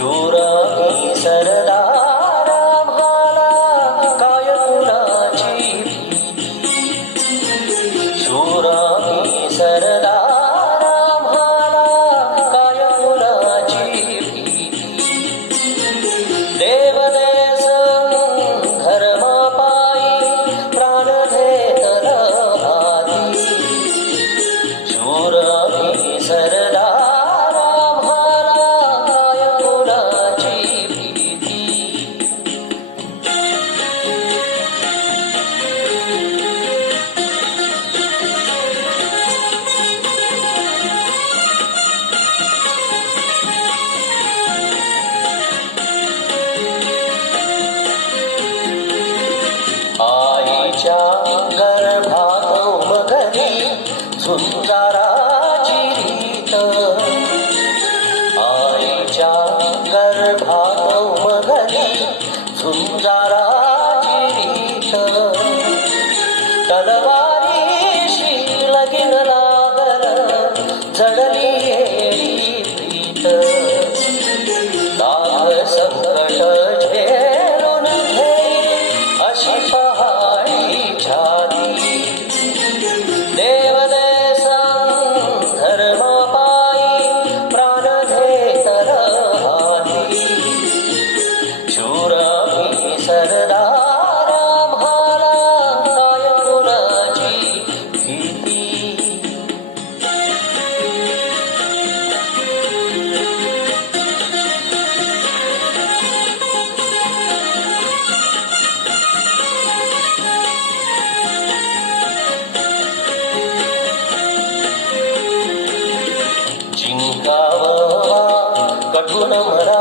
शूराही सरदारा भाला काय कुणाची शूराही सरदारा भाला काय कुणाची देवदेश धर्मा पायी प्राण घेतल हाती शूराही सरदारा आईच्या गर्भात उमगली झुंजाराची रीत आईच्या गर्भात उमगली झुंजाराची रीत तलवारीशी लगीन लागल जडली येडी प्रीत दाग संकट झेलून घेई अशी पहाडी छाती देवदेश धर्मा पायी प्राण घेतल हाती शूराही सरदारा भाला काय कुणाची भीती जिंकावा कठून म्हणा